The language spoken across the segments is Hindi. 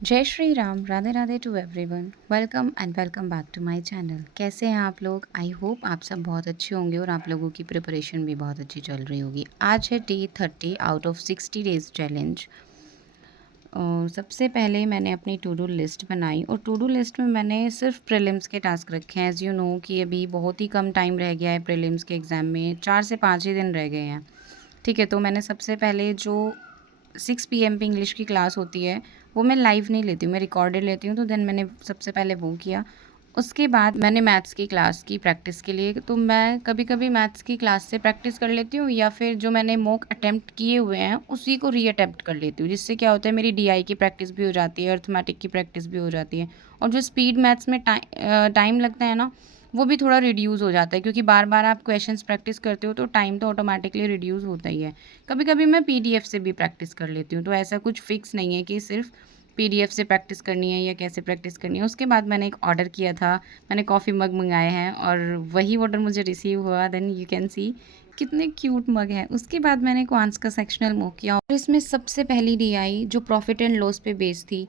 जय Shri Ram, Radhe Radhe to everyone. Welcome and welcome back to my channel. कैसे हैं आप लोग? आई होप आप सब बहुत अच्छे होंगे और आप लोगों की प्रिपरेशन भी बहुत अच्छी चल रही होगी। आज है day 30 out of 60 days challenge. और सबसे पहले मैंने अपनी टू डू लिस्ट बनाई और टू डू लिस्ट में मैंने सिर्फ प्रीलिम्स के टास्क रखे हैं। एज़ यू नो कि अभी बहुत ही कम टाइम रह गया है प्रीलिम्स के एग्ज़ाम में, 4 से 5 ही दिन रह गए हैं। ठीक है, तो मैंने सबसे पहले जो 6 पीएम पे इंग्लिश की क्लास होती है वो मैं लाइव नहीं लेती हूँ, मैं रिकॉर्डेड लेती हूँ। तो देन मैंने सबसे पहले वो किया। उसके बाद मैंने मैथ्स की क्लास की प्रैक्टिस के लिए। तो मैं कभी कभी मैथ्स की क्लास से प्रैक्टिस कर लेती हूँ या फिर जो मैंने मॉक अटैम्प्ट किए हुए हैं उसी को री अटैम्प्ट कर लेती हूँ, जिससे क्या होता है मेरी डीआई की प्रैक्टिस भी हो जाती है, अर्थमेटिक की प्रैक्टिस भी हो जाती है। और जो स्पीड मैथ्स में टाइम लगता है ना, वो भी थोड़ा रिड्यूस हो जाता है, क्योंकि बार बार आप क्वेश्चंस प्रैक्टिस करते हो तो टाइम तो ऑटोमेटिकली रिड्यूस होता ही है। कभी कभी मैं पीडीएफ से भी प्रैक्टिस कर लेती हूँ, तो ऐसा कुछ फिक्स नहीं है कि सिर्फ पीडीएफ से प्रैक्टिस करनी है या कैसे प्रैक्टिस करनी है। उसके बाद मैंने एक ऑर्डर किया था, मैंने कॉफ़ी मग मंगाए हैं और वही ऑर्डर मुझे रिसीव हुआ। देन यू कैन सी कितने क्यूट मग हैं। उसके बाद मैंने क्वांट्स का सेक्शनल मूव किया और इसमें सबसे पहली डीआई जो प्रॉफिट एंड लॉस पे बेस्ड थी,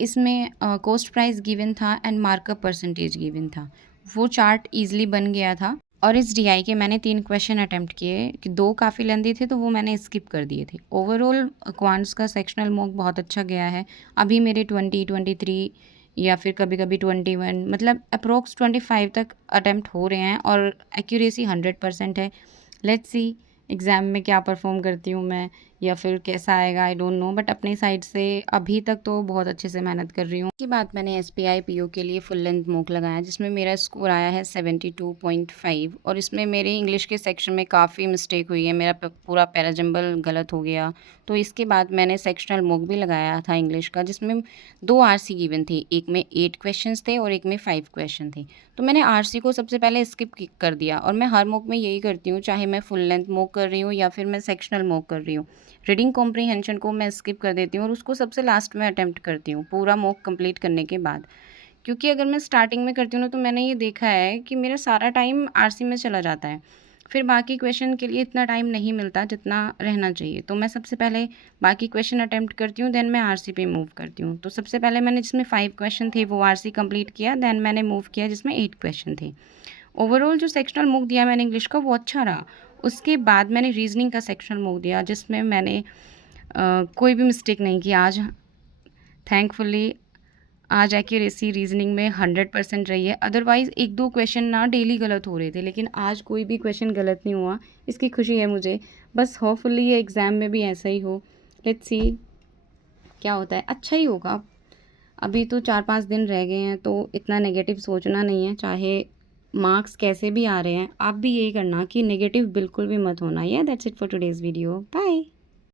इसमें कॉस्ट प्राइस गिवन था एंड मार्कअप परसेंटेज गिवन था। वो चार्ट ईजिली बन गया था। और इस डीआई के मैंने 3 क्वेश्चन अटेम्प्ट किए कि 2 काफ़ी लेंदी थे तो वो मैंने स्किप कर दिए थे। ओवरऑल क्वांट्स का सेक्शनल मॉक बहुत अच्छा गया है। अभी मेरे 20, 23 या फिर कभी-कभी 21, मतलब अप्रॉक्स 25 तक अटेम्प्ट हो रहे हैं और एक्यूरेसी 100% है। लेट्स सी एग्ज़ाम में क्या परफ़ॉर्म करती हूँ मैं या फिर कैसा आएगा, आई डोंट नो। बट अपनी साइड से अभी तक तो बहुत अच्छे से मेहनत कर रही हूँ। उसके बाद मैंने एसपीआई पीओ के लिए फुल लेंथ मॉक लगाया, जिसमें मेरा स्कोर आया है 72.5। और इसमें मेरे इंग्लिश के सेक्शन में काफ़ी मिस्टेक हुई है, मेरा पूरा पैराजंबल गलत हो गया। तो इसके बाद मैंने सेक्शनल मॉक भी लगाया था इंग्लिश का, जिसमें 2 आरसी गिवन थी, एक में 8 क्वेश्चंस थे और एक में 5 क्वेश्चन थे। तो मैंने आरसी को सबसे पहले स्किप कर दिया और मैं हर मॉक में यही करती हूँ, चाहे मैं फुल लेंथ मॉक कर रही हूँ या फिर मैं सेक्शनल मॉक कर रही हूँ। रीडिंग कॉम्प्रीहेंशन को मैं स्किप कर देती हूँ और उसको सबसे लास्ट में अटेम्प्ट करती हूँ पूरा मॉक कंप्लीट करने के बाद। क्योंकि अगर मैं स्टार्टिंग में करती हूँ ना, तो मैंने ये देखा है कि मेरा सारा टाइम आरसी में चला जाता है, फिर बाकी क्वेश्चन के लिए इतना टाइम नहीं मिलता जितना रहना चाहिए। तो मैं सबसे पहले बाकी क्वेश्चन अटेम्प्ट करती हूँ, देन मैं आरसी पे मूव करती हूँ। तो सबसे पहले मैंने जिसमें 5 क्वेश्चन थे वो आरसी कंप्लीट किया, देन मैंने मूव किया जिसमें 8 क्वेश्चन थे। ओवरऑल जो सेक्शनल मूव दिया मैंने इंग्लिश का वो अच्छा रहा। उसके बाद मैंने रीजनिंग का सेक्शनल मूव दिया, जिसमें मैंने कोई भी मिस्टेक नहीं की आज। थैंकफुली आज एक्यूरेसी रीजनिंग में 100% रही है। अदरवाइज़ 1-2 क्वेश्चन ना डेली गलत हो रहे थे, लेकिन आज कोई भी क्वेश्चन गलत नहीं हुआ। इसकी खुशी है मुझे। बस होपफुली ये एग्ज़ाम में भी ऐसा ही हो। लेट्स सी क्या होता है, अच्छा ही होगा। अभी तो 4-5 दिन रह गए हैं, तो इतना नेगेटिव सोचना नहीं है। चाहे मार्क्स कैसे भी आ रहे हैं, आप भी यही करना कि नेगेटिव बिल्कुल भी मत होना। या that's it for today's video. Bye.